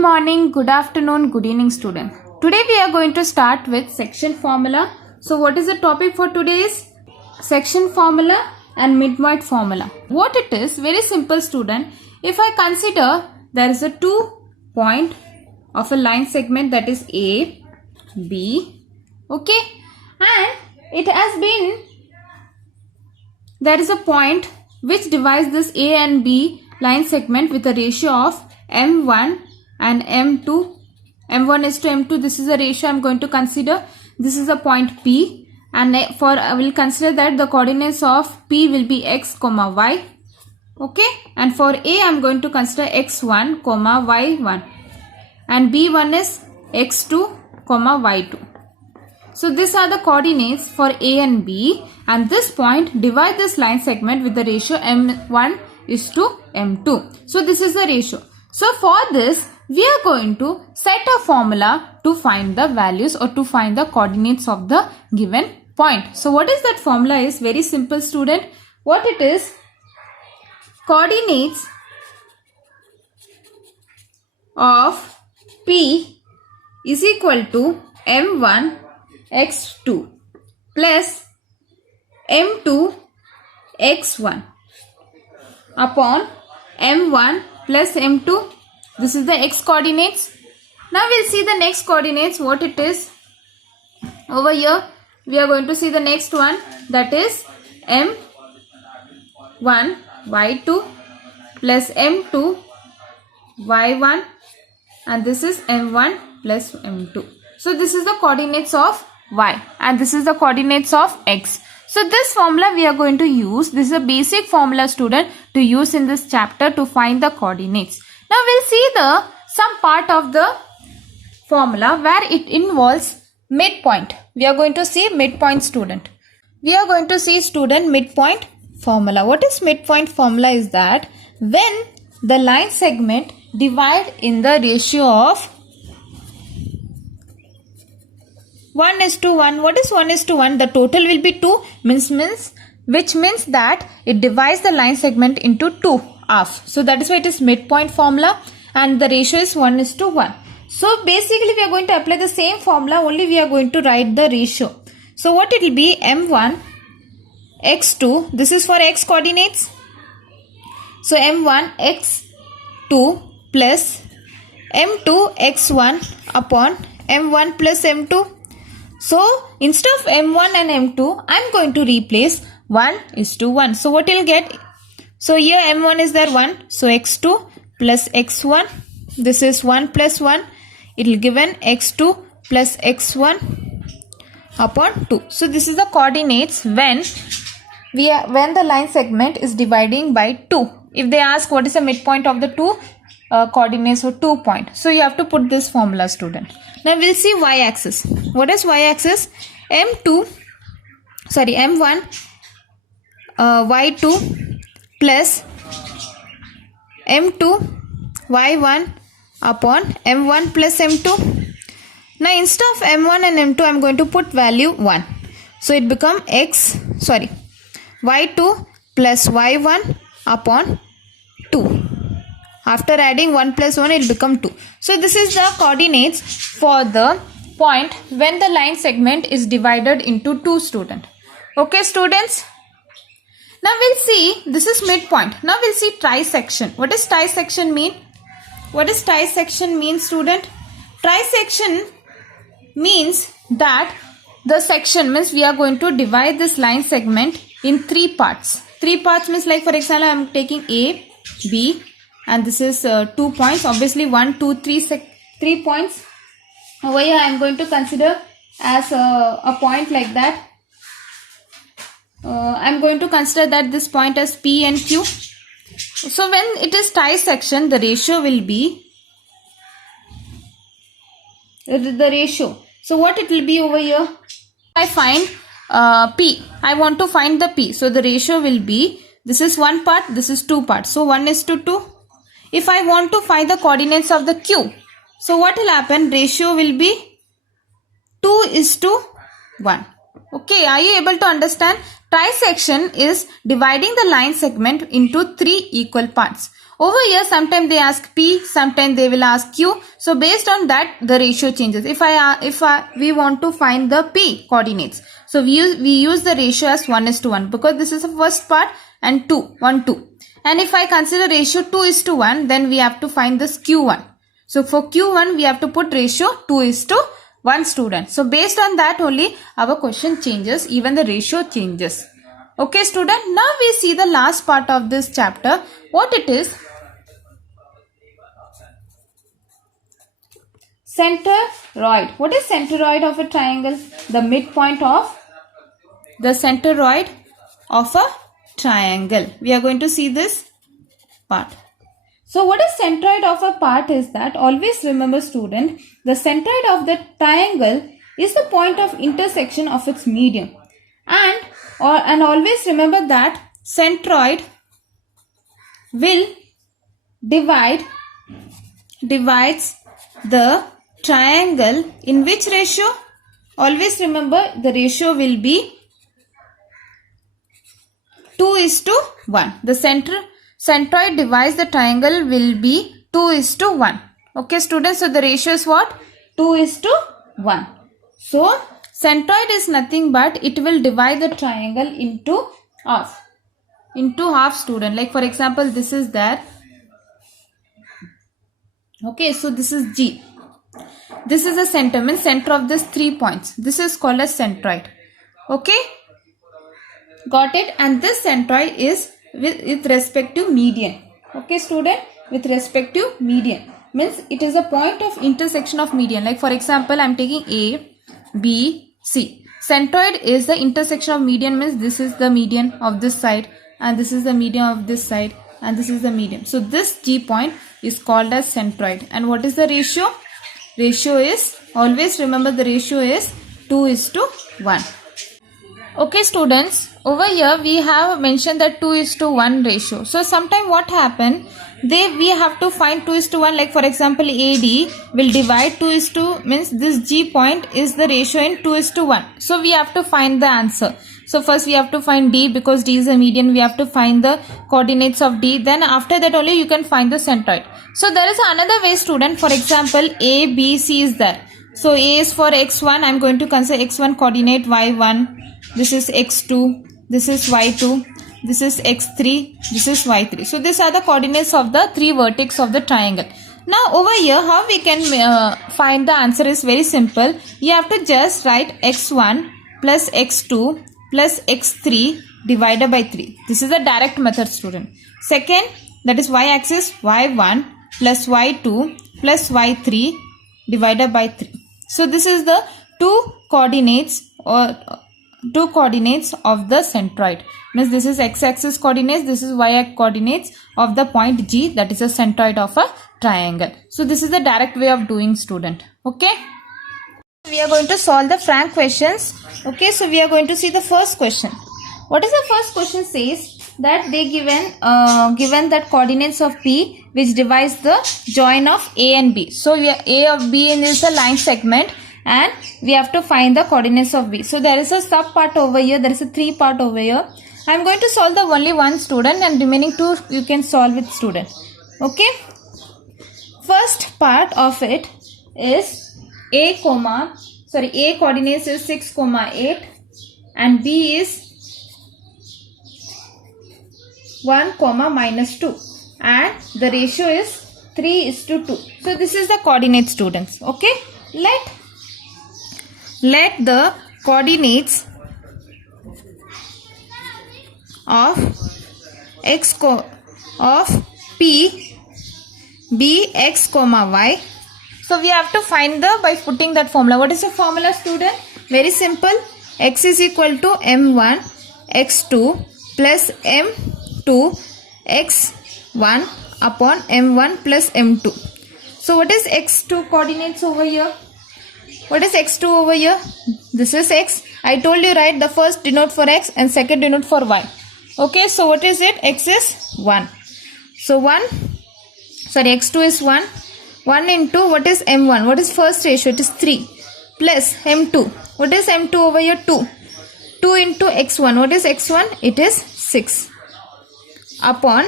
morning, good afternoon, good evening student. Today we are going to start with section formula. So what is the topic for today is section formula and midpoint formula. What it is? Very simple student. If I consider there is a 2 point of a line segment that is A, B, okay, and it has been, there is a point which divides this A and B line segment with a ratio of M1 and M2. M1 is to M2. This is a ratio I am going to consider. This is a point P, and for I will consider that the coordinates of P will be x comma y. Okay, and for A I am going to consider x1 comma y1, and B1 is x2 comma y2. So these are the coordinates for A and B, and this point divide this line segment with the ratio M1 is to M2. So this is the ratio. So for this we are going to set a formula to find the values or to find the coordinates of the given point. So what is that formula is? Very simple student. What it is? Coordinates of P is equal to M1 x2 plus M2 x1 upon M1 plus M2. This is the x coordinates. Now we'll see the next coordinates, what it is. Over here we are going to see the next one, that is M1 y2 plus M2 y1, and this is M1 plus M2. So this is the coordinates of y and this is the coordinates of x. So this formula we are going to use. This is a basic formula student to use in this chapter to find the coordinates. Now we'll see some part of the formula where it involves midpoint. We are going to see midpoint student. We are going to see student midpoint formula. What is midpoint formula is that when the line segment divide in the ratio of 1:1. What is 1:1? The total will be 2, which means that it divides the line segment into 2 half. So that is why it is midpoint formula, and the ratio is 1:1. So basically we are going to apply the same formula, only we are going to write the ratio. So what it will be? M1 x2, this is for x coordinates. So M1 x2 plus M2 x1 upon M1 plus M2. So instead of M1 and M2, I am going to replace 1:1. So what you'll get? So here M1 is there 1. So x2 plus x1. This is 1 plus 1. It will give an x2 plus x1 upon 2. So this is the coordinates when the line segment is dividing by 2. If they ask what is the midpoint of the two coordinates or 2 point. So you have to put this formula student. Now we'll see y-axis. What is y-axis? M1 y2 plus M2 y1 upon M1 plus M2. Now instead of M1 and M2 I am going to put value 1. So it become y2 plus y1 upon 2. After adding 1 plus 1 it will become 2. So this is the coordinates for the point when the line segment is divided into 2 student. Okay students. Now we'll see, this is midpoint. Now we'll see trisection. What does trisection mean? What does trisection mean student? Trisection means that the section means we are going to divide this line segment in 3 parts. 3 parts means, like for example I am taking A, B, and this is 2 points. Obviously 1, 2, 3 points. Over here I am going to consider as a point like that. I am going to consider that this point as P and Q. So when it is trisection, the ratio will be the ratio. So what it will be over here? I find P. I want to find the P. So the ratio will be, this is 1 part, this is 2 parts. So 1:2. If I want to find the coordinates of the Q, so what will happen? Ratio will be 2:1. Okay, are you able to understand? Trisection is dividing the line segment into 3 equal parts. Over here, sometimes they ask P, sometimes they will ask Q. So based on that, the ratio changes. If we want to find the P coordinates, so we use the ratio as 1:1 because this is the first part and 1, 2. And if I consider ratio 2:1, then we have to find this Q1. So for Q1, we have to put ratio 2:1 student. So based on that only our question changes, even the ratio changes. Okay student, now we see the last part of this chapter. What it is? Centroid. What is centroid of a triangle? The midpoint of the centroid of a triangle. We are going to see this part. So what is centroid of a part is that, always remember student, the centroid of the triangle is the point of intersection of its median. And always remember that centroid will divides the triangle in which ratio? Always remember the ratio will be 2:1. The centroid divides the triangle will be 2:1. Okay students, so the ratio is what? 2:1. So centroid is nothing but it will divide the triangle into half student. Like for example, this is there. Okay, so this is G. This is the center, means center of these 3 points. This is called as centroid. Okay, got it? And this centroid is with respect to median. Okay student, with respect to median means it is a point of intersection of median. Like for example, I am taking A, B, C. Centroid is the intersection of median, means this is the median of this side and this is the median of this side and this is the median. So this G point is called as centroid. And what is the ratio? Ratio is, always remember the ratio is 2:1. Okay students, over here we have mentioned that 2:1 ratio. So sometime what happen, we have to find 2:1. Like for example, AD will divide 2:2, means this G point is the ratio in 2:1. So we have to find the answer. So first we have to find D, because D is a median. We have to find the coordinates of D. Then after that only you can find the centroid. So there is another way student. For example, A, B, C is there. So A is for x1. I am going to consider x1 coordinate y1. This is x2. This is y2. This is x3, this is y3. So these are the coordinates of the 3 vertex of the triangle. Now over here, how we can find the answer is very simple. You have to just write x1 plus x2 plus x3 divided by 3. This is the direct method student. Second, that is y-axis, y1 plus y2 plus y3 divided by 3. So this is the two coordinates of the centroid. Means this is x-axis coordinates, this is y-axis coordinates of the point G, that is a centroid of a triangle. So this is the direct way of doing student. Okay, we are going to solve the Frank questions. Okay, so we are going to see the first question. What is the first question? Says that they given that coordinates of P which divides the join of A and B. So A of B is the line segment and we have to find the coordinates of B. So there is a sub part over here, there is a 3 part over here. I am going to solve the only one student and remaining 2 you can solve with student. Okay, first part of it is A coordinates is 6, 8 and B is 1, -2 and the ratio is 3:2. So this is the coordinate students. Okay, let the coordinates of P be x, y. So we have to find by putting that formula. What is the formula student? Very simple. X is equal to m1 x2 plus m2 x1 upon m1 plus m2. So what is x2 coordinates over here? What is x2 over here? This is x. I told you, right, the first denote for x and second denote for y. Okay, so what is it? X is 1. So x2 is 1. 1 into what is m1? What is first ratio? It is 3 plus m2. What is m2 over here? 2. 2 into x1. What is x1? It is 6. Upon,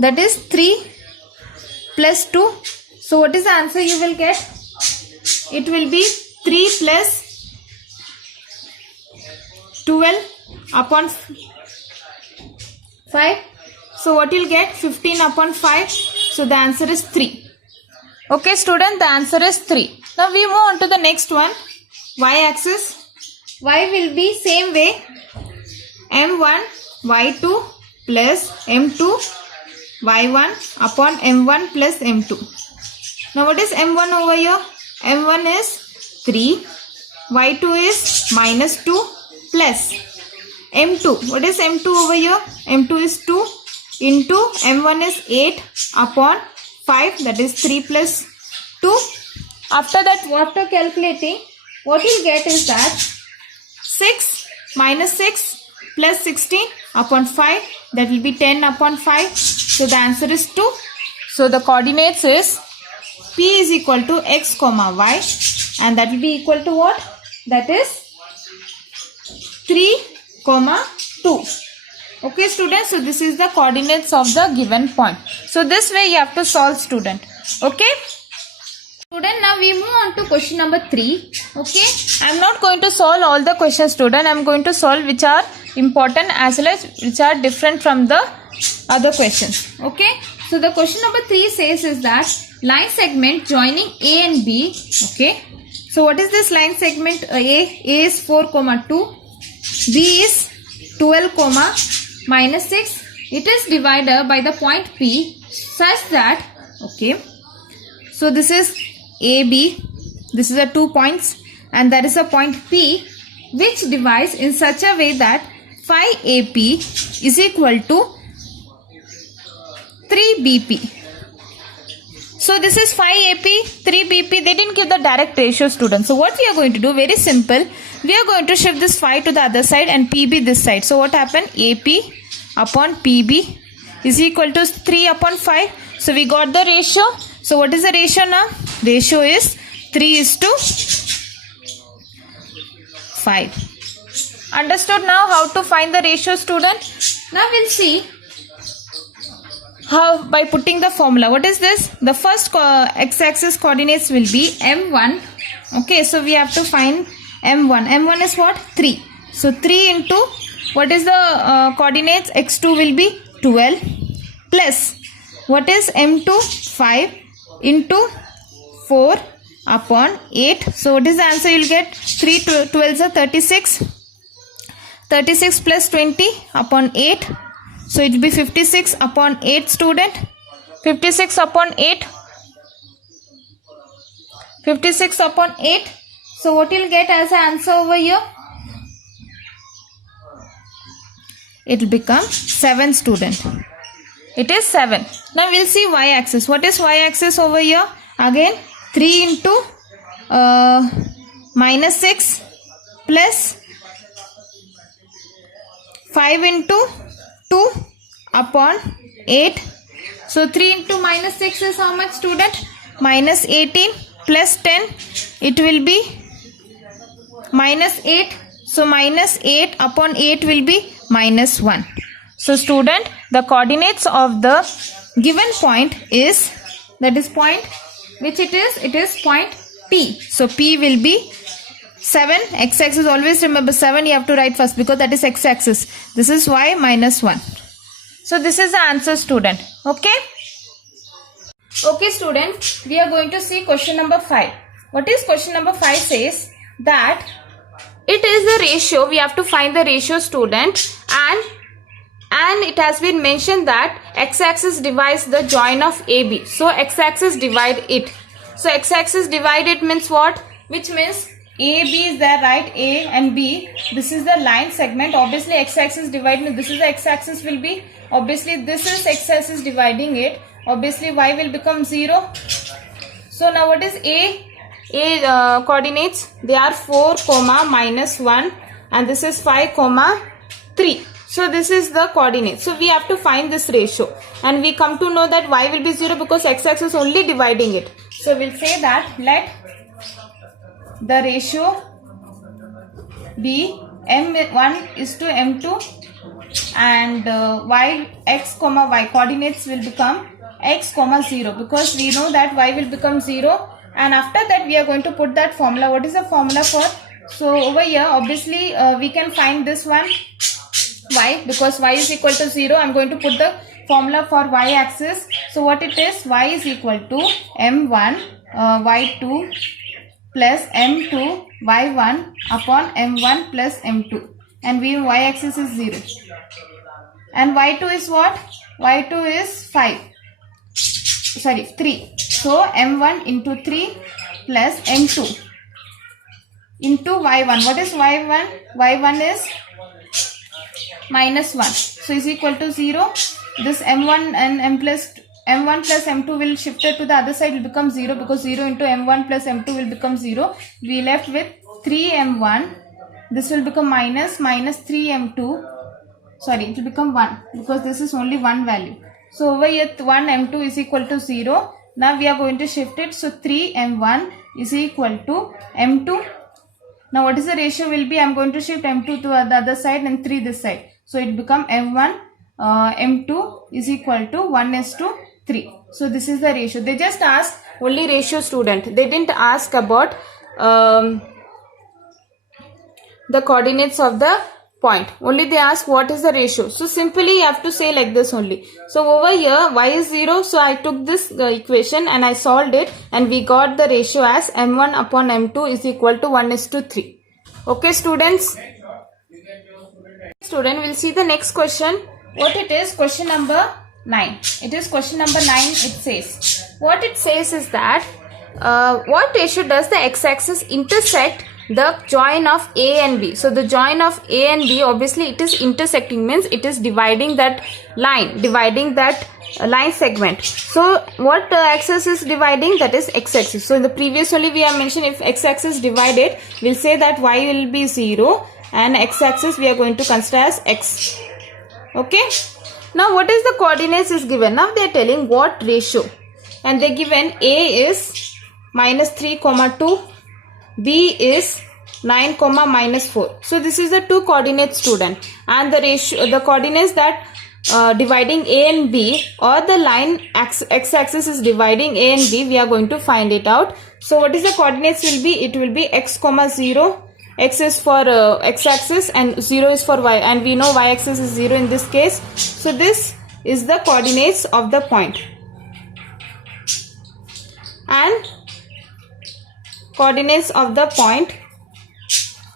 that is 3 plus 2. So what is the answer you will get? It will be 3 plus 12 upon 5. So what you'll get? 15 upon 5. So the answer is 3. Okay student, the answer is 3. Now we move on to the next one. Y-axis. Y will be same way. M1 Y2 plus M2 Y1 upon M1 plus M2. Now what is M1 over here? M1 is 3. Y2 is minus 2 plus M2. What is M2 over here? M2 is 2 into M1 is 8 upon 5, that is 3 plus 2. After that, after calculating, what you'll get is that 6 minus 6 plus 16 upon 5, that will be 10 upon 5. So the answer is 2. So the coordinates is P is equal to x comma y, and that will be equal to what? That is 3 comma 2. Okay students, so this is the coordinates of the given point. So this way you have to solve student. Okay student, now we move on to question number 3. Okay, I am not going to solve all the questions student. I am going to solve which are important as well as which are different from the other questions. Okay, so the question number 3 says is that line segment joining A and B. Okay, so what is this line segment? A is 4 comma 2, B is 12 comma minus 6. It is divided by the point P such that, okay, so this is AB, this is a 2 points, and there is a point P which divides in such a way that 5AP is equal to 3BP. So this is 5AP, 3BP. They didn't give the direct ratio students. So what we are going to do, very simple. We are going to shift this 5 to the other side and PB this side. So what happened? AP upon PB is equal to 3 upon 5. So we got the ratio. So what is the ratio now? Ratio is 3:5. Understood now how to find the ratio student? Now we'll see how by putting the formula. What is this? The first x-axis coordinates will be M1. Okay, so we have to find M1. M1 is what? 3. So 3 into what is the coordinates? X2 will be 12 plus what is M2? 5 into 4 upon 8. So what is the answer you'll get? 3 12s are 36. 36 plus 20 upon 8. So it will be 56 upon 8 student. 56 upon 8. 56 upon 8. So what you'll get as an answer over here? It will become 7 student. It is 7. Now we'll see y-axis. What is y-axis over here? Again 3 into minus 6 plus 5 into 2 upon 8. So 3 into minus 6 is how much student? Minus 18 plus 10. It will be minus 8. So minus 8 upon 8 will be minus 1. So student, the coordinates of the given point is, that is point, which it is point P. So P will be 7. X-axis, always remember 7 you have to write first because that is x-axis. This is y minus 1. So this is the answer student. Okay. Okay student, we are going to see question number 5. What is question number 5 says that it is the ratio. We have to find the ratio student, and it has been mentioned that x-axis divides the join of AB. So x-axis divide it. So x-axis divide it means what? Which means AB is there, right? A and B. This is the line segment. Obviously x-axis divide. This is the x-axis will be. Obviously this is x-axis dividing it. Obviously y will become 0. So now what is A coordinates? They are 4 comma minus 1, and this is 5 comma 3. So this is the coordinate. So we have to find this ratio, and we come to know that y will be 0 because x-axis only dividing it. So we'll say that let the ratio be M1 is to M2, and y x comma y coordinates will become x comma 0, because we know that y will become 0, and after that we are going to put that formula. What is the formula for? So over here obviously we can find this one y, because y is equal to 0. I'm going to put the formula for y axis. So what it is, y is equal to m1 y2 plus m2 y1 upon m1 plus m2, and we y axis is 0, and y2 is what? y2 is 3. So m1 into 3 plus m2 into y1. What is y1? y1 is minus 1. So is equal to 0. This m1 and m1 plus m2 will shift it to the other side, will become 0, because 0 into m1 plus m2 will become 0. We left with 3m1. This will become minus 3m2. Sorry, it will become 1, because this is only one value. So over here 1m2 is equal to 0. Now we are going to shift it. So 3m1 is equal to m2. Now what is the ratio will be? I am going to shift m2 to the other side and 3 this side. So it become m1 m2 is equal to 1:3. So this is the ratio. They just asked only ratio, student. They didn't ask about the coordinates of the point. Only they ask what is the ratio. So simply you have to say like this only. So over here y is 0. So I took this equation and I solved it, and we got the ratio as m1 upon m2 is equal to 1:3. Okay students? Student, we'll see the next question. What it is? Question number 9. It is question number 9. It says, what it says is that what ratio does the x-axis intersect the join of A and B? So the join of A and B, obviously it is intersecting, means it is dividing that line, line segment. So what axis is dividing? That is x-axis. So in the previous only we have mentioned, if x-axis divided, we'll say that y will be 0, and x-axis we are going to consider as x. Okay. Now what is the coordinates is given? Now they are telling what ratio, and they given A is -3, 2, B is 9, -4. So this is the two coordinates, student, and the ratio, the coordinates that dividing A and B, or the line x-axis is dividing A and B, we are going to find it out. So what is the coordinates will be? It will be x, 0. X is for x-axis and 0 is for y, and we know y-axis is 0 in this case. So this is the coordinates of the point, and coordinates of the point,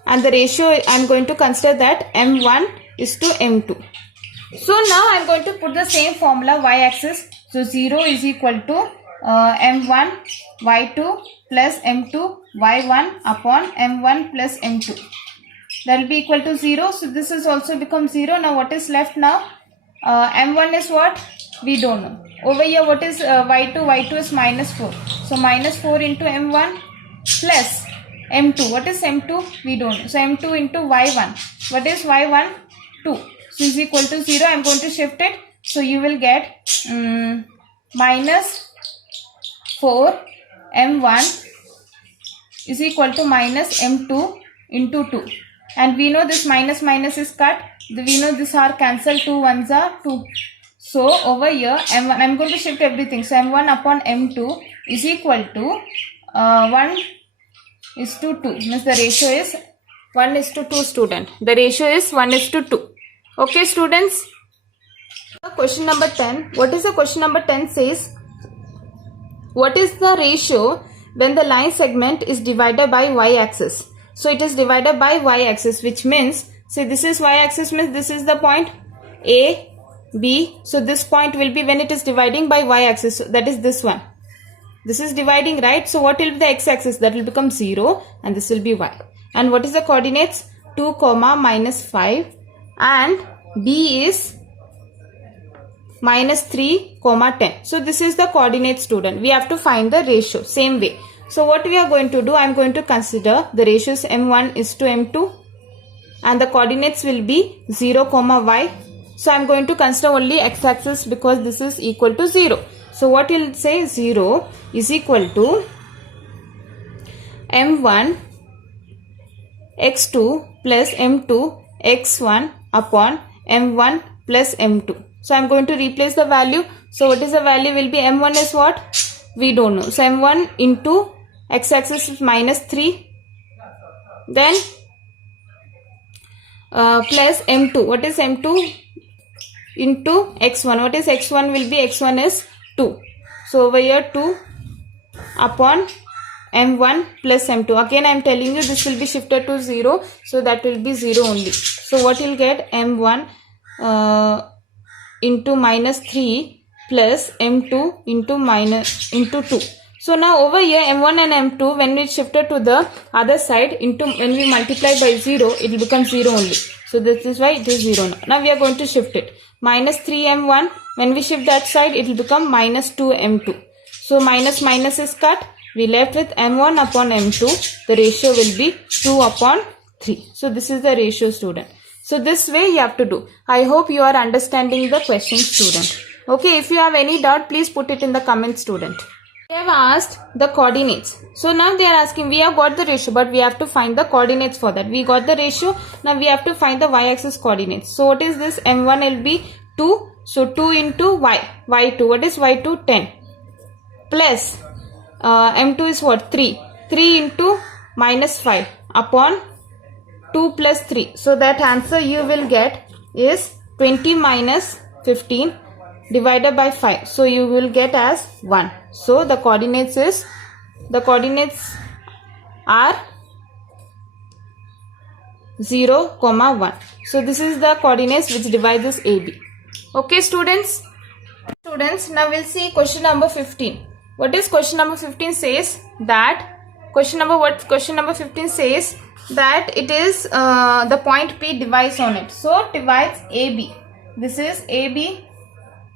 and the ratio I am going to consider that m1 is to m2. So now I am going to put the same formula, y-axis. So 0 is equal to m1 y2 plus m2 y1 upon m1 plus m2. That will be equal to 0. So this is also become 0. Now what is left now? M1 is what? We don't know. Over here what is y2? y2 is -4. So -4 into m1 plus m2. What is m2? We don't know. So m2 into y1. What is y1? 2. So is equal to 0. I am going to shift it. So you will get -4 m1 is equal to -m2 into 2. And we know this minus is cut. We know this are cancelled. 2 ones are 2. So over here m1, I am going to shift everything. So m1 upon m2 is equal to 1:2. Means the ratio is 1:2, student. The ratio is 1:2. Okay students. Question number 10. What is the question number 10 says? What is the ratio when the line segment is divided by y-axis? So it is divided by y-axis, which means, say this is y-axis, means this is the point A, B. So this point will be when it is dividing by y-axis. So that is this one. This is dividing, right? So what will be the x-axis? That will become 0, and this will be y. And what is the coordinates? 2, -5, and B is -3, 10. So this is the coordinate, student. We have to find the ratio same way. So what we are going to do, I am going to consider the ratios m1 is to m2, and the coordinates will be 0, y. So I am going to consider only x-axis because this is equal to 0. So what will say? 0 is equal to m1 x2 plus m2 x1 upon m1 plus m2. So I am going to replace the value. So what is the value will be? M1 is what? We don't know. So M1 into x-axis is minus 3. Then plus M2. What is M2? Into x1. What is x1 will be? x1 is 2. So over here 2 upon M1 plus M2. Again I am telling you this will be shifted to 0. So that will be 0 only. So what you'll get? M1 into minus 3 plus M2 into 2. So now over here M1 and M2, when we shifted to the other side, when we multiply by 0, it will become 0 only. So this is why it is 0 now. Now we are going to shift it. Minus 3M1, when we shift that side, it will become minus 2M2. So minus minus is cut. We left with M1 upon M2. The ratio will be 2 upon 3. So this is the ratio, student. So this way you have to do. I hope you are understanding the question, student. Okay, if you have any doubt, please put it in the comment, student. They have asked the coordinates. So now they are asking, we have got the ratio, but we have to find the coordinates for that. We got the ratio. Now we have to find the y-axis coordinates. So what is this? M1 will be 2. So 2 into y. y2. What is y2? 10. Plus M2 is what? 3. 3 into minus 5 upon 2 plus 3. So that answer you will get is 20 minus 15 divided by 5. So you will get as 1. So the coordinates are 0, 1. So this is the coordinates which divides this AB. Okay, students? Students, now we'll see question number 15. What is question number 15 says that question number 15 says that it is the point P divides on it. So divides AB. This is AB.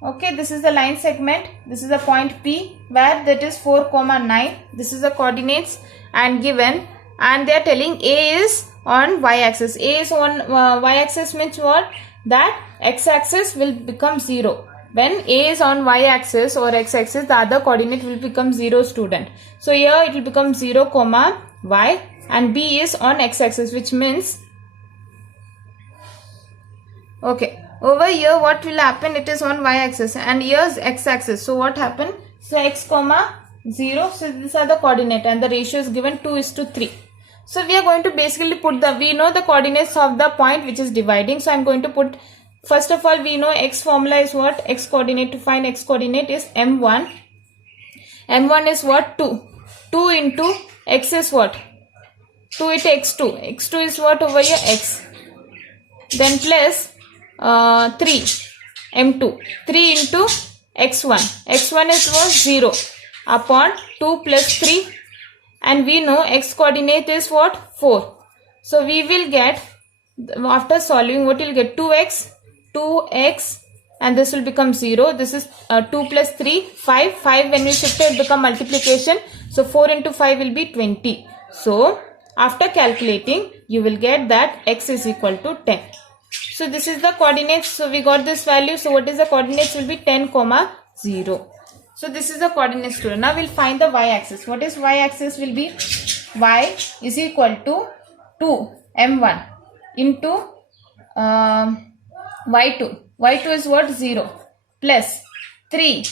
Okay, this is the line segment. This is the point P where that is 4, 9. This is the coordinates and given, and they are telling A is on y-axis. A is on y-axis means what? That x-axis will become 0. When A is on y-axis or x-axis, the other coordinate will become 0, student. So here it will become 0, y, and B is on x-axis, which means, okay, over here what will happen? It is on y-axis and here's x-axis. So what happened? So x, 0. So these are the coordinate and the ratio is given 2:3. So we are going to basically put we know the coordinates of the point which is dividing. So I am going to put, first of all, we know x formula is what? X coordinate. To find x coordinate is M1. M1 is what? 2. 2 into x is what? 2 into x2. x2 is what over here? X. Then plus 3. M2. 3 into x1. x1 is what? 0. Upon 2 plus 3. And we know x coordinate is what? 4. So we will get, after solving, what will get? 2x. And this will become 0. This is 2 plus 3, 5. 5 when we shift it become multiplication. So 4 into 5 will be 20. So after calculating, you will get that x is equal to 10. So this is the coordinates. So we got this value. So what is the coordinates? Will be 10, 0. So this is the coordinates, student. Now we'll find the y-axis. What is y-axis? Will be y is equal to 2 m1 into y2. y2 is what? 0 plus 3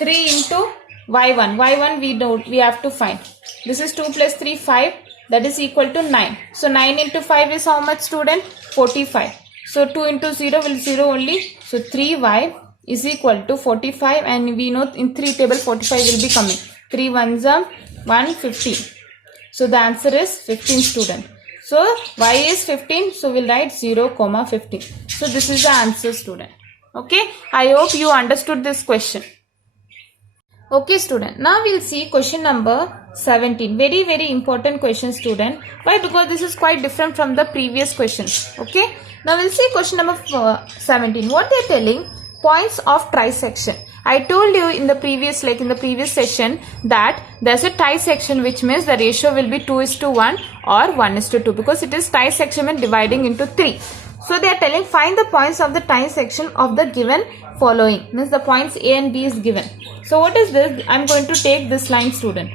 into y1. y1 we have to find. This is 2 plus 3, 5. That is equal to 9. So 9 into 5 is how much, student? 45. So 2 into 0 will 0 only. So 3y is equal to 45, and we know in 3 table 45 will be coming. 3 ones are 115. So the answer is 15, student. So y is 15. So we'll write 0, 15. So this is the answer, student. Okay. I hope you understood this question. Okay, student. Now we'll see question number 17. Very, very important question, student. Why? Because this is quite different from the previous questions. Okay. Now we'll see question number 17. What they're telling? Points of trisection. I told you in the previous session that there's a trisection, which means the ratio will be 2:1 or 1:2 because it is trisection and dividing into 3. So they are telling find the points of the trisection of the given following. Means the points A and B is given. So what is this? I'm going to take this line, student.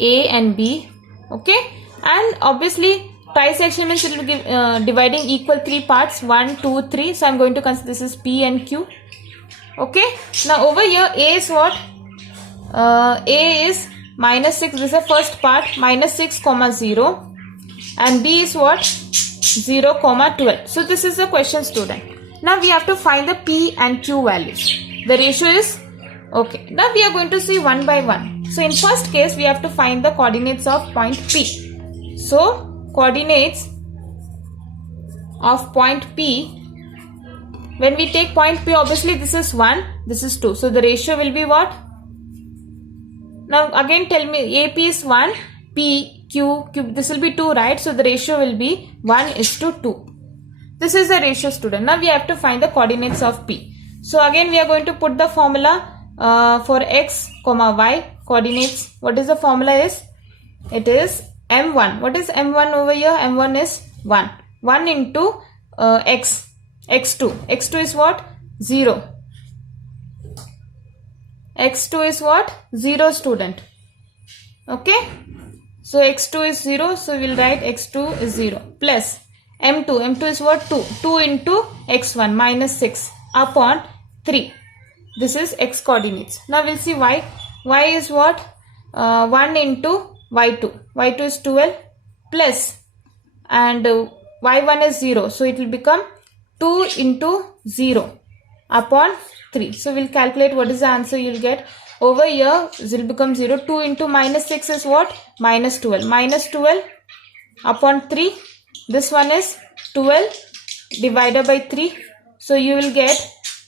A and B. Okay. And obviously trisection means it will give dividing equal 3 parts, 1, 2, 3. So I'm going to consider this is P and Q. Okay. Now over here A is what? A is minus 6. This is the first part. Minus 6 comma 0. And B is what? 0 comma 12. So this is the question, student. Now we have to find the P and Q values. The ratio is okay. Now we are going to see one by one. So in first case we have to find the coordinates of point P. So coordinates of point P. When we take point P, obviously this is 1, this is 2. So the ratio will be what? Now again tell me, AP is 1, P, Q, this will be 2, right? So the ratio will be 1:2. This is the ratio, student. Now we have to find the coordinates of P. So again we are going to put the formula for x, y coordinates. What is the formula is? It is M1. What is M1 over here? M1 is 1. 1 into x. X2. X2 is what? 0. X2 is what? 0, student. Okay. So x2 is 0. So we'll write x2 is 0. Plus M2. M2 is what? 2. 2 into x1 minus 6 upon 3. This is x coordinates. Now we'll see y. Y is what? 1 into y2. Y2 is 12 plus and y1 is 0. So it will become 2 into 0 upon 3. So we'll calculate what is the answer you'll get. Over here it will become 0. 2 into minus 6 is what? Minus 12. Minus 12 upon 3. This one is 12 divided by 3. So you will get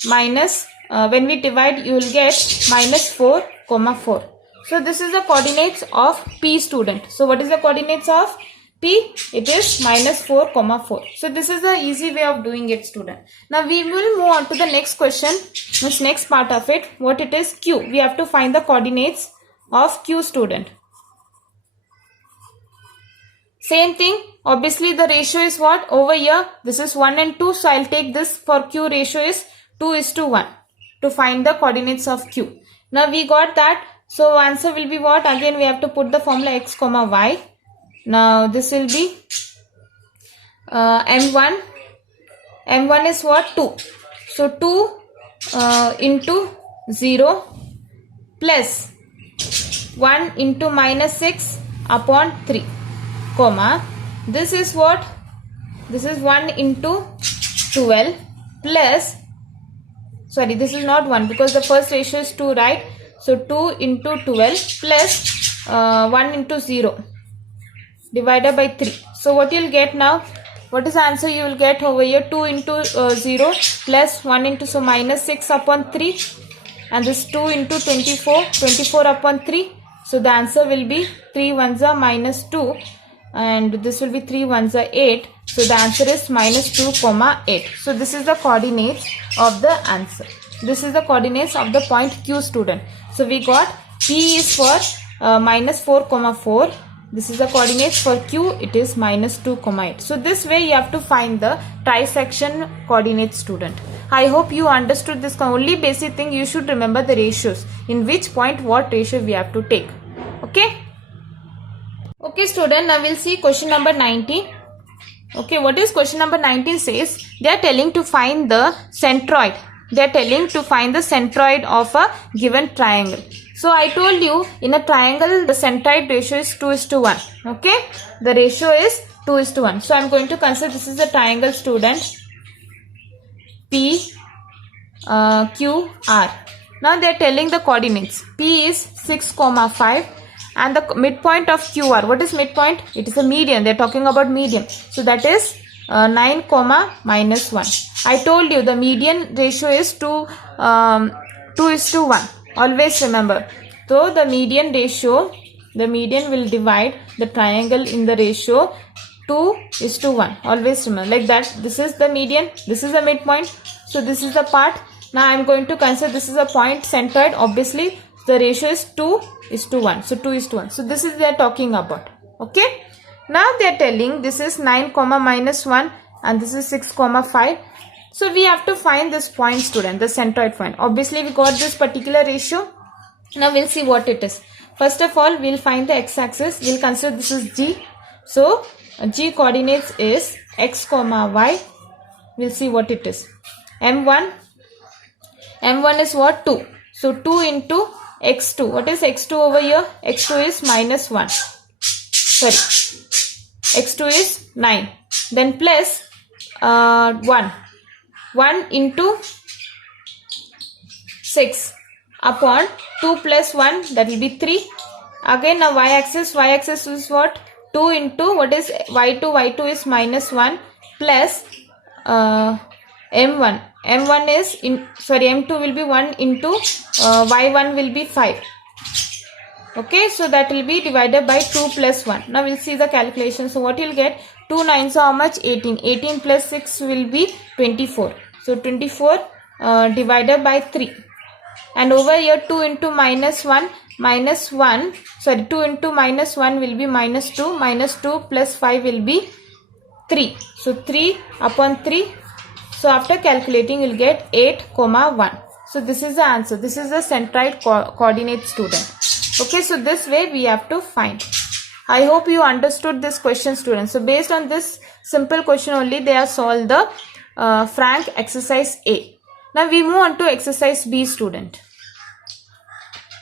minus, when we divide you will get minus 4 comma 4. So this is the coordinates of P, student. So what is the coordinates of P? It is minus 4 comma 4. So this is the easy way of doing it, student. Now we will move on to the next question, which next part of it. What it is? Q. We have to find the coordinates of Q, student. Same thing. Obviously the ratio is what? Over here this is 1 and 2. So I'll take this for Q. Ratio is 2:1 to find the coordinates of Q. Now we got that. So answer will be what? Again we have to put the formula x comma y. Now this will be M1. M1 is what? 2. So 2 into 0 plus 1 into minus 6 upon 3 comma. This is what? This is 1 into 12 plus, sorry, this is not 1 because the first ratio is 2, right? So 2 into 12 plus 1 into 0 divided by 3. So what you'll get now? What is the answer you will get over here? 2 into 0 plus 1 into, so minus 6 upon 3, and this 2 into 24, 24 upon 3. So the answer will be 3 ones are minus 2 and this will be 3 ones are 8. So the answer is minus 2 comma 8. So this is the coordinates of the answer. This is the coordinates of the point Q, student. So we got P is for minus 4 comma 4. This is the coordinates for Q. It is minus 2 comma 8. So this way you have to find the trisection coordinates, student. I hope you understood this. Only basic thing you should remember the ratios. In which point what ratio we have to take. Okay. Okay, student. Now we'll see question number 19. Okay, what is question number 19 says? They are telling to find the centroid. They are telling to find the centroid of a given triangle. So I told you in a triangle the centroid ratio is 2:1. Okay, the ratio is 2:1. So I am going to consider this is a triangle, student. P, Q, R. Now they are telling the coordinates. P is 6 comma 5 and the midpoint of QR. What is midpoint? It is a median. They are talking about median. So that is 9 comma minus 1. I told you the median ratio is 2:1. Always remember. So the median ratio, the median will divide the triangle in the ratio 2:1. Always remember like that. This is the median. This is the midpoint. So this is the part. Now I am going to consider this is a point centroid. Obviously the ratio is 2:1. So 2:1. So this is they are talking about. Okay. Now they are telling this is 9 comma minus 1 and this is 6 comma 5. So we have to find this point, student, the centroid point. Obviously we got this particular ratio. Now we'll see what it is. First of all, we'll find the x-axis. We'll consider this is G. So G coordinates is x comma y. We'll see what it is. M1. m1 is what? 2. So 2 into x2. What is x2 over here? x2 is minus 1. Sorry, x2 is 9. Then plus 1. 1 into 6 upon 2 plus 1, that will be 3. Again now y-axis is what? 2 into what is y2? y2 is minus 1 plus m1. m1 is m2 will be 1 into y1 will be 5. Okay, so that will be divided by 2 plus 1. Now we'll see the calculation. So what you'll get? 2 9s are how much? 18. 18 plus 6 will be 24. So 24 divided by 3. And over here 2 into minus 1, 2 into minus 1 will be minus 2. Minus 2 plus 5 will be 3. So 3 upon 3. So after calculating you'll get 8, 1. So this is the answer. This is the centroid coordinate, student. Okay, so this way we have to find. I hope you understood this question, students. So based on this simple question only, they have solved the Frank exercise A. Now we move on to exercise B, student.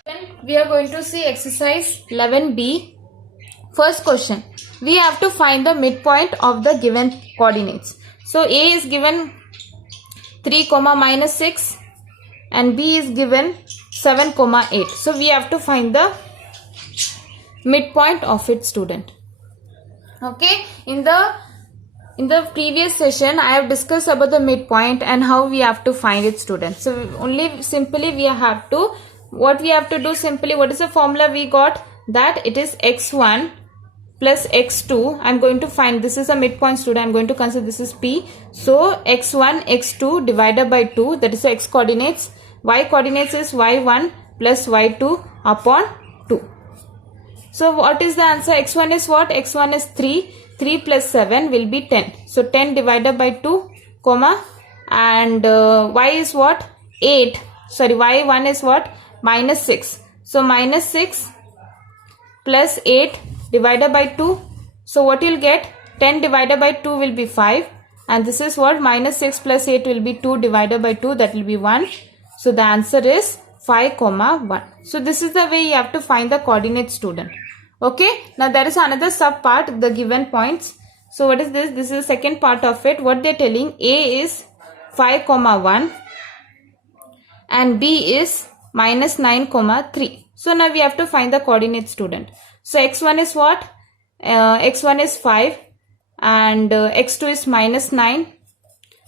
Then we are going to see exercise 11B. First question. We have to find the midpoint of the given coordinates. So A is given 3, minus 6 and B is given 7, 8. So we have to find the midpoint of it, student. Okay, in the previous session I have discussed about the midpoint and how we have to find it, student. So only simply we have to, what we have to do simply, what is the formula we got? That it is x1 plus x2. I'm going to find, this is a midpoint, student. I'm going to consider this is P. So x1 x2 divided by 2, that is the x coordinates. Y coordinates is y1 plus y2 upon 2. So what is the answer? X1 is what? X1 is 3. 3 plus 7 will be 10. So 10 divided by 2, and y is what? 8. Sorry, y1 is what? Minus 6. So minus 6 plus 8 divided by 2. So what you'll get? 10 divided by 2 will be 5. And this is what? Minus 6 plus 8 will be 2 divided by 2. That will be 1. So the answer is 5, 1. So this is the way you have to find the coordinate, student. Okay. Now there is another sub part, the given points. So what is this? This is the second part of it. What they're telling, A is 5, 1 and B is minus 9, 3. So now we have to find the coordinate, student. So x1 is what? X1 is 5 and x2 is minus 9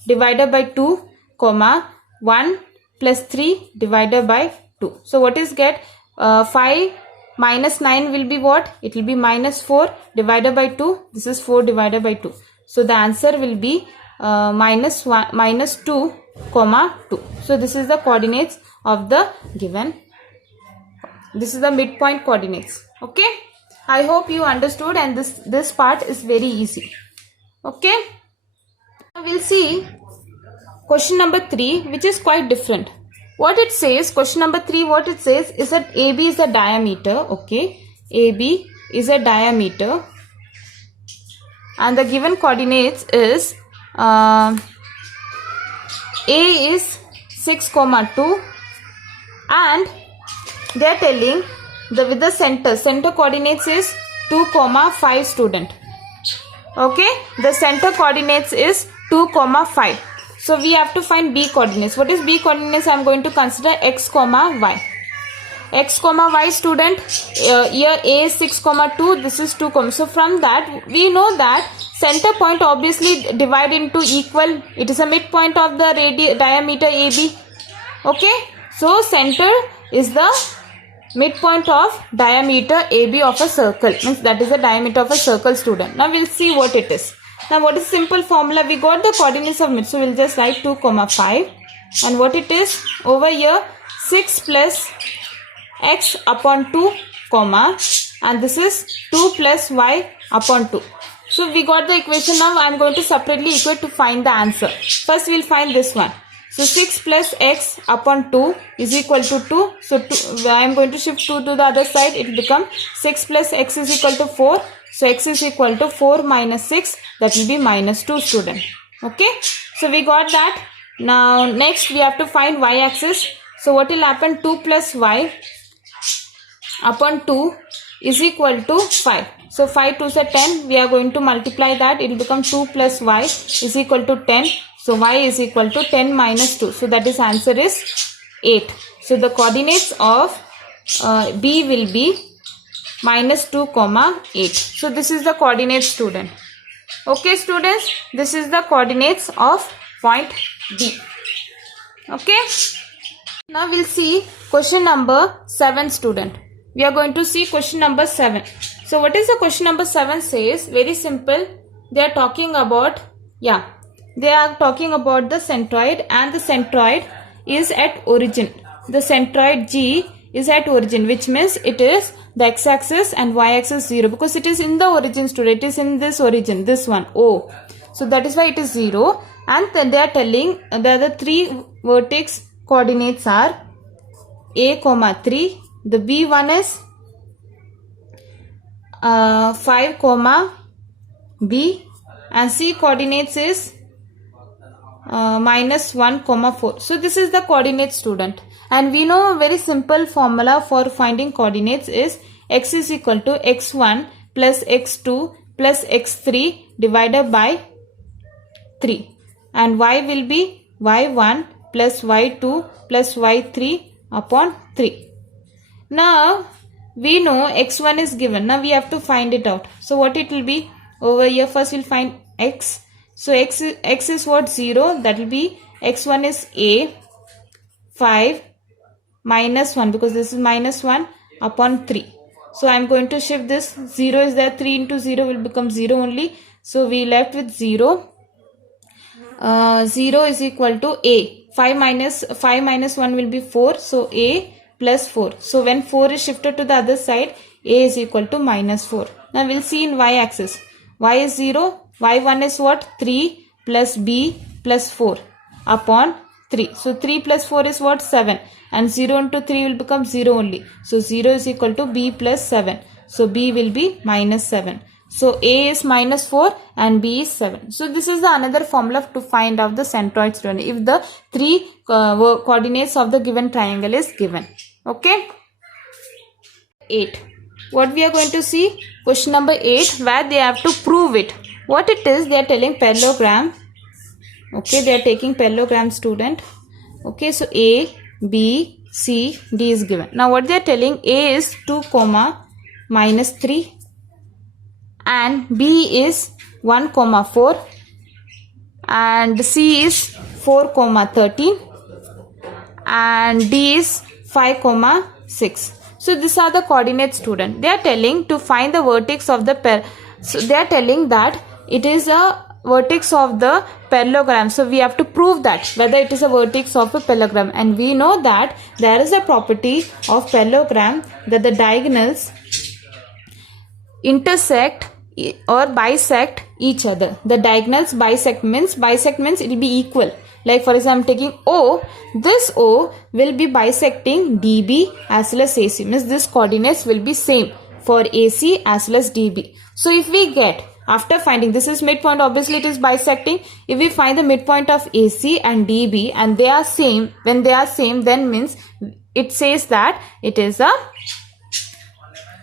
divided by 2, 1 plus 3 divided by 2. So what is get? 5 minus 9 will be what? It will be minus 4 divided by 2. This is 4 divided by 2. So the answer will be minus 2, 2. So this is the coordinates of the given. This is the midpoint coordinates. Okay. I hope you understood, and this part is very easy. Okay. Now we'll see question number 3, which is quite different. What it says, question number 3, what it says is that AB is a diameter. Okay. AB is a diameter. And the given coordinates is A is 6, 2 and they are telling with the center coordinates is 2, 5, student. Okay, the center coordinates is 2, 5. So we have to find B coordinates. What is B coordinates? I am going to consider x, y. X, y, student. Here A is 6, 2. This is 2, so from that we know that center point obviously divide into equal. It is a midpoint of the diameter AB. Okay, so center is the midpoint of diameter AB of a circle, means that is the diameter of a circle, student. Now we'll see what it is. Now what is simple formula? We got the coordinates of mid, so we'll just write 2, 5 and what it is over here 6 plus x upon 2, and this is 2 plus y upon 2. So we got the equation. Now I am going to separately equate to find the answer. First we will find this one. So 6 plus x upon 2 is equal to 2. So I am going to shift 2 to the other side. It will become 6 plus x is equal to 4. So x is equal to 4 minus 6. That will be minus 2, student. Okay. So we got that. Now next we have to find y-axis. So what will happen? 2 plus y upon 2 is equal to 5. So 5 2s are 10. We are going to multiply that. It will become 2 plus y is equal to 10. So y is equal to 10 minus 2. So that is answer is 8. So the coordinates of B will be minus 2 comma 8. So this is the coordinate, student. Okay students, this is the coordinates of point B. Okay. Now we'll see question number 7, student. We are going to see question number 7. So what is the question number 7 says? Very simple. They are talking about, they are talking about the centroid, and the centroid is at origin. The centroid G is at origin, which means it is the x-axis and y-axis 0, because it is in the origin, student. It is in this origin, this one, O. So that is why it is 0. And then they are telling the other 3 vertex coordinates are A, 3. The B1 is 5, B, and C coordinates is minus 1, 4. So this is the coordinate, student. And we know a very simple formula for finding coordinates is x is equal to x1 plus x2 plus x3 divided by 3. And y will be y1 plus y2 plus y3 upon 3. Now we know x1 is given. Now we have to find it out. So what it will be? Over here first we'll find x. So x is what? 0. That will be x1 is A, 5 minus 1, because this is minus 1 upon 3. So I am going to shift this. 0 is there. 3 into 0 will become 0 only. So we left with 0. 0 is equal to A. 5 minus 1 will be 4. So A plus 4. So when 4 is shifted to the other side, A is equal to minus 4. Now we'll see in y-axis. Y is 0. Y1 is what? 3 plus B plus 4 upon 3. So 3 plus 4 is what? 7. And 0 into 3 will become 0 only. So 0 is equal to B plus 7. So B will be minus 7. So A is minus 4 and B is 7. So this is the another formula to find out the centroid, student, if the 3 coordinates of the given triangle is given. Okay. 8. What we are going to see? Question number 8, where they have to prove it. What it is? They are telling parallelogram. Okay, they are taking parallelogram, student. Okay, so A, B, C, D is given. Now what they are telling? A is 2, minus 3. And B is 1, 4. And C is 4, 13. And D is 5, 6. So these are the coordinates, student. They are telling to find the vertex of the so they are telling that it is a vertex of the parallelogram. So we have to prove that whether it is a vertex of a parallelogram. And we know that there is a property of parallelogram that the diagonals intersect or bisect each other. The diagonals bisect means it will be equal. Like for example, taking O, this O will be bisecting DB as well as AC. Means this coordinates will be same for AC as well as DB. So if we get, after finding, this is midpoint, obviously it is bisecting. If we find the midpoint of AC and DB and they are same, when they are same, then means it says that it is a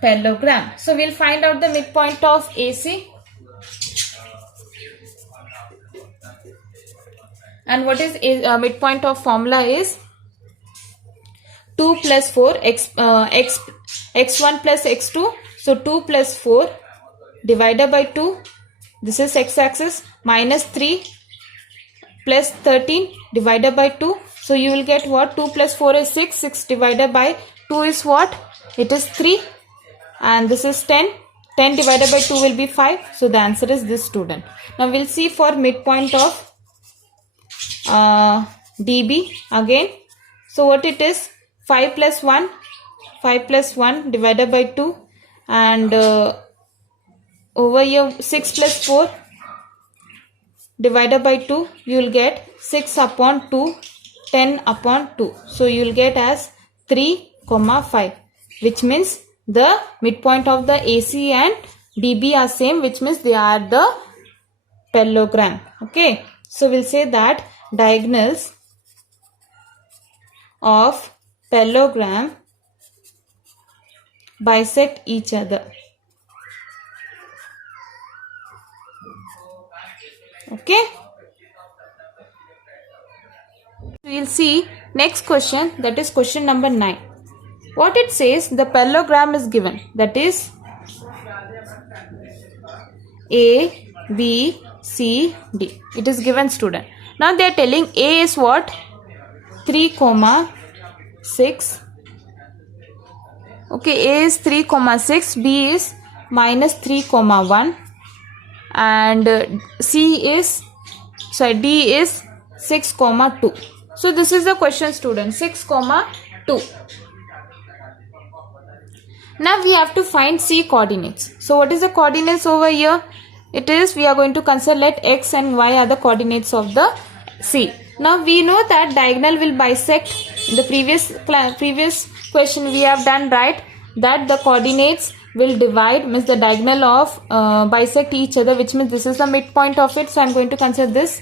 parallelogram. So we'll find out the midpoint of AC. And what is midpoint of formula is 2 plus 4 x1 plus x2. So 2 plus 4 divided by 2. This is x-axis, minus 3 plus 13 divided by 2. So you will get what? 2 plus 4 is 6. 6 divided by 2 is what? It is 3. And this is 10. 10 divided by 2 will be 5. So the answer is this, student. Now we'll see for midpoint of DB again. So what it is? 5 plus 1 divided by 2, and over here 6 plus 4 divided by 2, you will get 6 upon 2, 10 upon 2. So you will get as 3, 5, which means the midpoint of the AC and DB are same, which means they are the parallelogram. Okay. So we'll say that diagonals of parallelogram bisect each other. Okay. We'll see next question, that is question number 9. What it says, the parallelogram is given, that is A, B, C, D. It is given, student. Now they are telling A is what? 3, 6. Okay, A is 3, 6. B is minus 3, 1. And D is 6, 2. So this is the question, student. 6, 2. Now we have to find C coordinates. So what is the coordinates over here? It is, we are going to consider, let X and Y are the coordinates of the C. Now we know that diagonal will bisect. In the previous question we have done, right, that the coordinates will divide, means the diagonal of bisect each other, which means this is the midpoint of it. So I am going to consider this.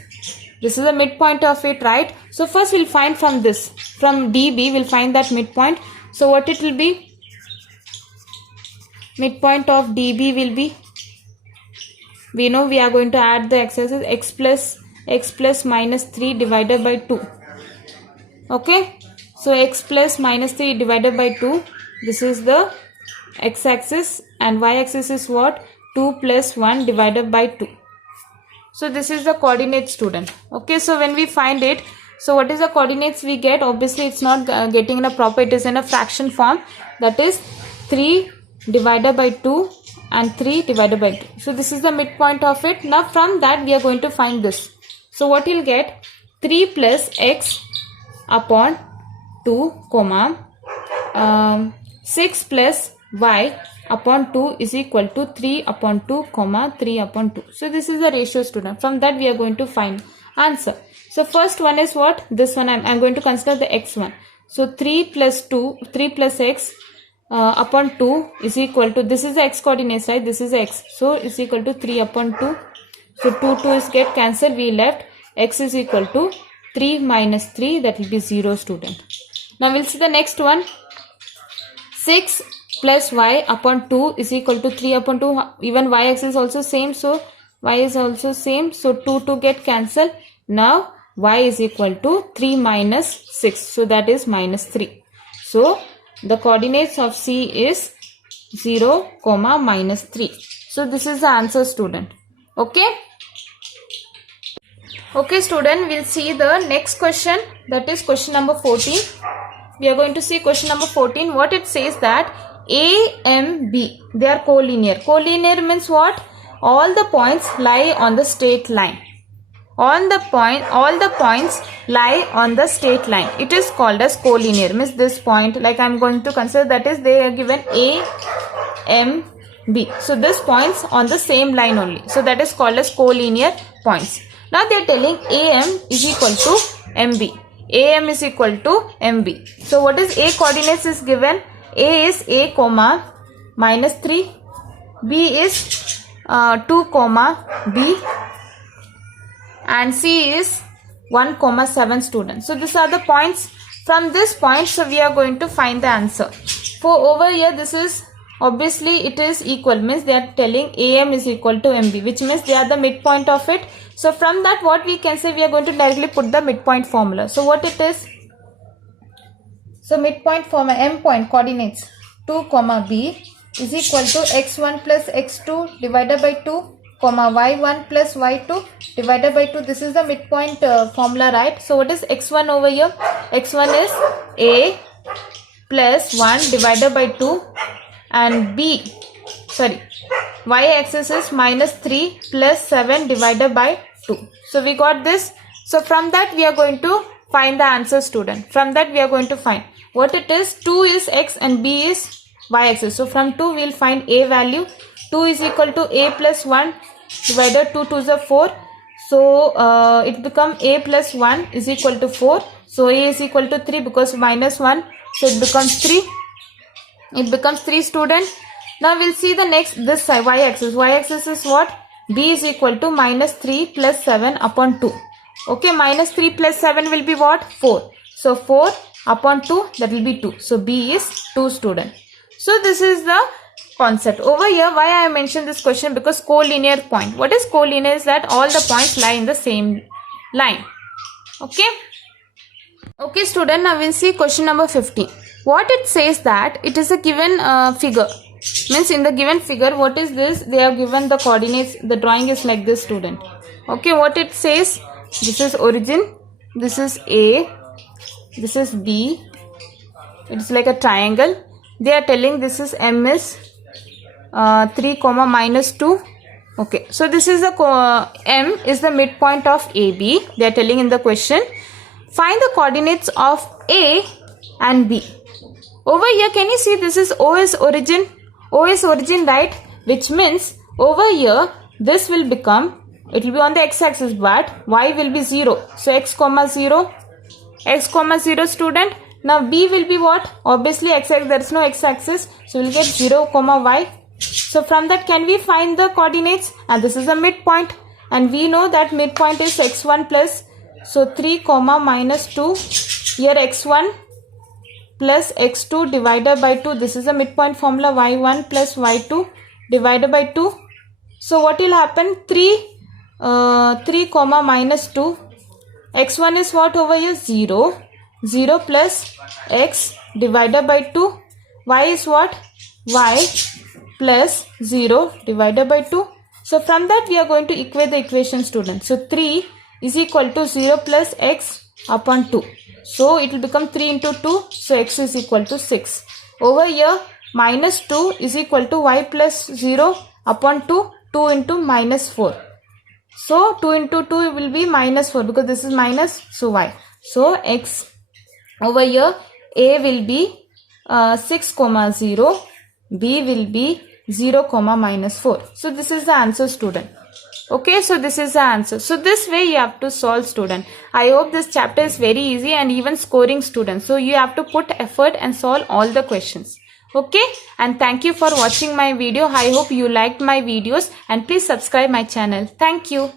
This is the midpoint of it, right? So first we'll find from this, from DB we'll find that midpoint. So what it will be? Midpoint of DB will be, we know we are going to add the x-axis, x plus minus 3 divided by 2. Okay, so x plus minus 3 divided by 2, this is the x-axis, and y-axis is what? 2 plus 1 divided by 2. So this is the coordinate, student. Okay, so when we find it, so what is the coordinates we get? Obviously it's not getting in a proper, it is in a fraction form, that is 3 divided by 2 and 3 divided by 2. So this is the midpoint of it. Now from that we are going to find this. So what you'll get? 3 plus x upon 2, 6 plus y upon 2 is equal to 3 upon 2, 3 upon 2. So this is the ratio, student. From that we are going to find answer. So first one is what? This one I'm going to consider the x1. So 3 plus x upon 2 is equal to, this is the x coordinates, right? This is x. So it's equal to 3 upon 2. So 2 is get cancelled. We left x is equal to 3 minus 3, that will be 0, student. Now we'll see the next one. 6 plus y upon 2 is equal to 3 upon 2. Even y axis is also same. So y is also same. So 2 get cancelled. Now y is equal to 3 minus 6. So that is minus 3. So the coordinates of C is 0, minus 3. So this is the answer, student. Okay. Okay, student, we'll see the next question, that is question number 14. We are going to see question number 14. What it says that A, M, B, they are collinear. Collinear means what? All the points lie on the straight line. All the points lie on the straight line. It is called as collinear. Means this point, like I am going to consider, that is they are given A, M, B. So this points on the same line only. So that is called as collinear points. Now they are telling AM is equal to MB. AM is equal to MB. So what is A coordinates is given? A is A, minus 3. B is 2, B. And C is 1, 7, students. So these are the points. From this point, so we are going to find the answer. For over here, this is obviously it is equal, means they are telling AM is equal to MB, which means they are the midpoint of it. So from that, what we can say, we are going to directly put the midpoint formula. So what it is? So midpoint formula, M point coordinates 2, B is equal to x1 plus x2 divided by 2, y1 plus y2 divided by 2. This is the midpoint formula, right? So what is x1 over here? X1 is A plus 1 divided by 2 and y-axis is minus 3 plus 7 divided by 2. So we got this. So from that we are going to find the answer, student. From that we are going to find what it is. 2 is x and b is y-axis. So from 2 we will find a value. 2 is equal to a plus 1 divided 2 is 4. So it become a plus 1 is equal to 4. So a is equal to 3 because minus 1. So it becomes 3. It becomes 3, student. Now we'll see the next, this side, y-axis. Y-axis is what? B is equal to minus 3 plus 7 upon 2. Okay, minus 3 plus 7 will be what? 4. So 4 upon 2, that will be 2. So B is 2 student. So this is the concept. Over here, why I mentioned this question? Because collinear point. What is collinear? Is that all the points lie in the same line. Okay. Okay student, now we'll see question number 15. What it says that it is a given figure. Means in the given figure, what is this? They have given the coordinates. The drawing is like this student. Okay, what it says? This is origin. This is A. This is B. It's like a triangle. They are telling this is M is 3 comma minus 2. Okay, so this is the M is the midpoint of AB. They are telling in the question. Find the coordinates of A and B. Over here, can you see this is O is origin? O is origin, right? Which means over here, this will become, it will be on the x-axis, but y will be 0. So x comma 0. X comma 0 student. Now B will be what? Obviously x-axis, there is no x-axis. So we'll get 0 comma y. So from that, can we find the coordinates? And this is the midpoint. And we know that midpoint is x1 plus, so 3 comma minus 2. Here x1 plus x2 divided by 2. This is the midpoint formula, y1 plus y2 divided by 2. So what will happen? 3 comma minus 2. x1 is what over here? 0. 0 plus x divided by 2. Y is what? Y plus 0 divided by 2. So from that we are going to equate the equation student. So 3 is equal to 0 plus x upon 2. So it will become 3 into 2. So x is equal to 6. Over here minus 2 is equal to y plus 0 upon 2. 2 into minus 4. So 2 into 2 will be minus 4 because this is minus. So y. So x over here A will be 6 comma 0. B will be 0 comma minus 4. So this is the answer student. Okay, so this is the answer. So this way you have to solve student. I hope this chapter is very easy and even scoring student. So you have to put effort and solve all the questions. Okay, and thank you for watching my video. I hope you liked my videos and please subscribe my channel. Thank you.